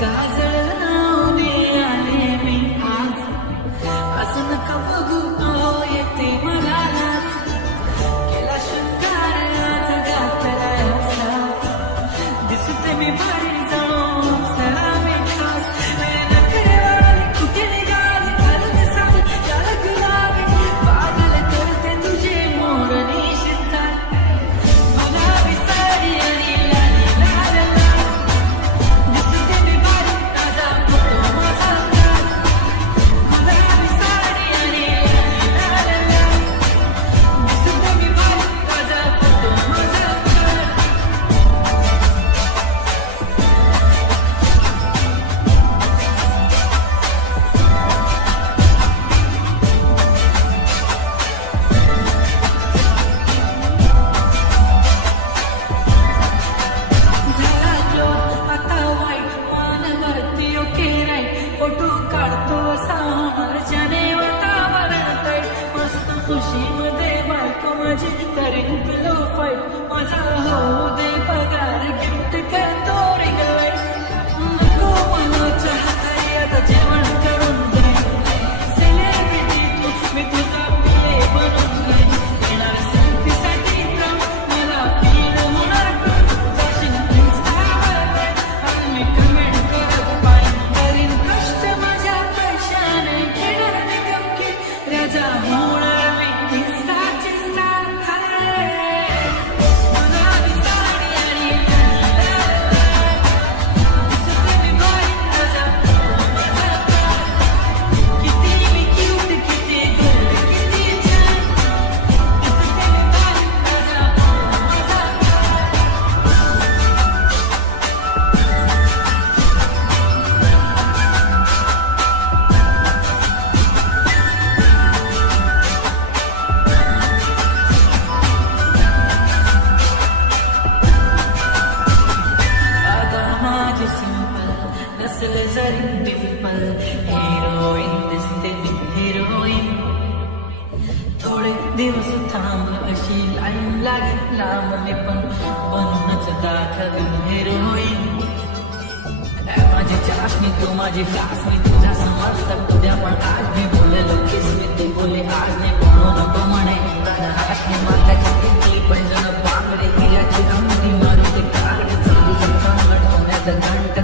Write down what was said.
काजळ लावणे आले मी आज, असं नका बघू येते मला लाज. केला शृंगार आज घातला असा, दिसते मी भारी जाऊन सलामी खास. नखरेवाली कुठे निघाली घालून साडी, त्याला गुलाबी पागल करते तुझे मोरणी शिरसाट. गुलाबी साडी आणि लाली लाल लाल, दिसते मी भारी ताजा फोटो माझा काढ. गुलाबी साडी आणि लाली लाल लाल, दिसते मी भारी ताजा फोटो माझा काढ. झाला क्लोज आता वाईट, मानवरती ओके राईट. फोटो काढतो असा मर्जाने वातावरण टाईट. मस्त खुशीमध्ये बायको माझी करेन पिलो फाईट. माझा होऊ दे पगार, गिफ्ट करतो रिंग लाईट. नको मला चहा खाई, आता जेवण करून जाईन. सेलिब्रिटी तू, मी तुझा पिले बनून जाईन. येणार सेल्फीसाठी क्रम, मला फील होणार कम. जाशील इंस्टावर आणि मी कमेंट करत पाहिन. करीन कष्ट माझ्या पैशाने, घेणार मी गमके. राजा होणार मी इंस्टाची स्टार. गुलाबी साडी आणि लाल लाल, दिसते मी भारी ताजा फोटो माझा काढ. किती मी क्यूट, किती गोड, किती छान, दिसते मी भारी ताजा फोटो माझा काढ. आता माझी सिंपल नसल जरी डिंपल, हिरोईन दिसते मी हिरोईन. थोडे दिवस थांब अशी लाईन लागेल लांब, मी पण बनूनच दाखवीन हिरोईन. माझी चाशनी तू माझी फ्लास, मी तुझ्या समजतात उद्या पण आज. मी बोललेलो किस मी ते बोले आज नाही, म्हणू नको म्हणे राजने. माताची टिकली पैजण बांगडे, हिऱ्याची अंगठी मारू ते कागडे. चालू होण्याचं घंट